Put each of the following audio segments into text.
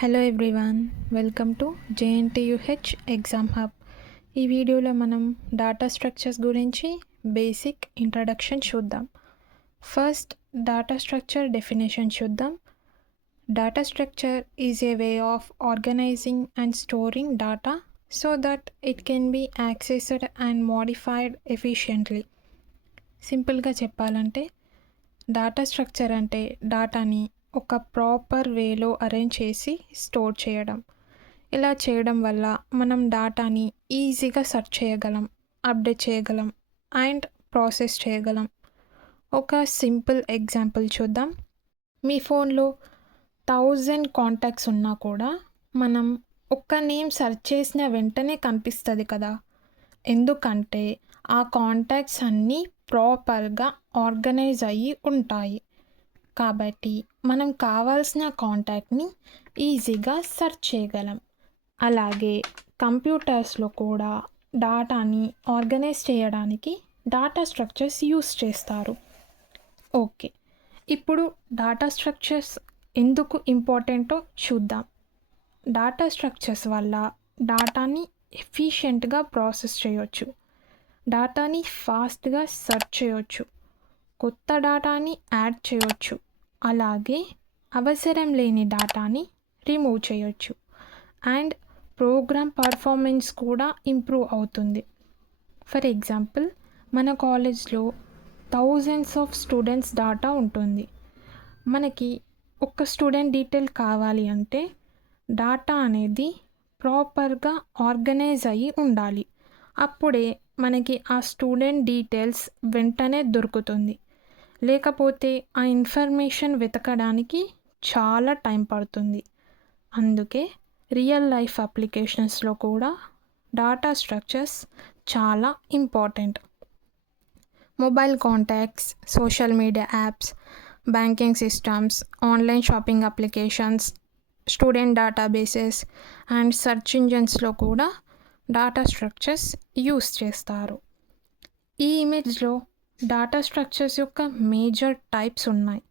Hello everyone, welcome to JNTUH exam hub. ఈ వీడియోలో మనం డాటా స్ట్రక్చర్స్ గురించి బేసిక్ ఇంట్రడక్షన్ చూద్దాం. ఫస్ట్ డాటా స్ట్రక్చర్ డెఫినేషన్ చూద్దాం. Data structure is a way of organizing and storing data so that it can be accessed and modified efficiently. సింపుల్గా చెప్పాలంటే data structure అంటే డాటాని ఒక ప్రాపర్ వేలో అరేంజ్ చేసి store చేయడం. ఇలా చేయడం వల్ల మనం డాటాని ఈజీగా సెర్చ్ చేయగలం, అప్డేట్ చేయగలం అండ్ ప్రాసెస్ చేయగలం. ఒక సింపుల్ ఎగ్జాంపుల్ చూద్దాం. మీ ఫోన్లో 1000 కాంటాక్ట్స్ ఉన్నా కూడా మనం ఒక్క నేమ్ సెర్చ్ చేసిన వెంటనే కనిపిస్తుంది కదా. ఎందుకంటే ఆ కాంటాక్ట్స్ అన్నీ ప్రాపర్గా ఆర్గనైజ్ అయ్యి ఉంటాయి. కాబట్టి మనం కావాల్సిన కాంటాక్ట్ని ఈజీగా సెర్చ్ చేయగలం. అలాగే కంప్యూటర్స్లో కూడా డాటాని ఆర్గనైజ్ చేయడానికి డాటా స్ట్రక్చర్స్ యూస్ చేస్తారు. ఓకే, ఇప్పుడు డాటా స్ట్రక్చర్స్ ఎందుకు ఇంపార్టెంటో చూద్దాం. డాటా స్ట్రక్చర్స్ వల్ల డాటాని ఎఫిషియెంట్గా ప్రాసెస్ చేయొచ్చు, డాటాని ఫాస్ట్గా సెర్చ్ చేయొచ్చు, కొత్త డాటాని యాడ్ చేయొచ్చు, అలాగే అవసరం లేని డాటాని రిమూవ్ చేయొచ్చు అండ్ ప్రోగ్రామ్ పర్ఫార్మెన్స్ కూడా ఇంప్రూవ్ అవుతుంది. ఫర్ ఎగ్జాంపుల్, మన కాలేజ్లో థౌజండ్స్ ఆఫ్ స్టూడెంట్స్ డాటా ఉంటుంది. మనకి ఒక్క స్టూడెంట్ డీటెయిల్ కావాలి అంటే డాటా అనేది ప్రాపర్గా ఆర్గనైజ్ అయ్యి ఉండాలి. అప్పుడే మనకి ఆ స్టూడెంట్ డీటెయిల్స్ వెంటనే దొరుకుతుంది. లేకపోతే ఆ ఇన్ఫర్మేషన్ వెతకడానికి చాలా టైం పడుతుంది. అందుకే రియల్ లైఫ్ అప్లికేషన్స్లో కూడా డాటా స్ట్రక్చర్స్ చాలా important. Mobile contacts, social media apps, banking systems, online shopping applications, student databases and search ఇంజన్స్లో కూడా డాటా స్ట్రక్చర్స్ యూస్ చేస్తారు. ఈ ఇమేజ్లో డాటా స్ట్రక్చర్స్ యొక్క మేజర్ టైప్స్ ఉన్నాయి.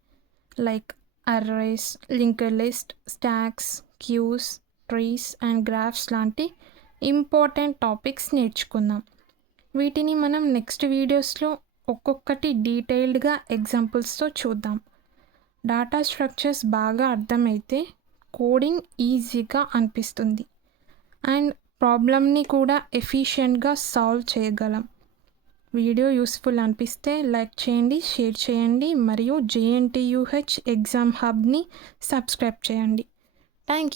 Like arrays, linked list, stacks, queues, trees and graphs లాంటి important topics నేర్చుకుందాం. వీటిని మనం నెక్స్ట్ వీడియోస్లో ఒక్కొక్కటి డీటెయిల్డ్గా ఎగ్జాంపుల్స్తో చూద్దాం. డాటా స్ట్రక్చర్స్ బాగా అర్థమైతే కోడింగ్ ఈజీగా అనిపిస్తుంది అండ్ ప్రాబ్లమ్ని కూడా ఎఫిషియెంట్గా సాల్వ్ చేయగలం. వీడియో యూస్ఫుల్ అనిపిస్తే లైక్ చేయండి, షేర్ చేయండి మరియు JNTUH ఎగ్జామ్ హబ్ని సబ్స్క్రైబ్ చేయండి. Thank you.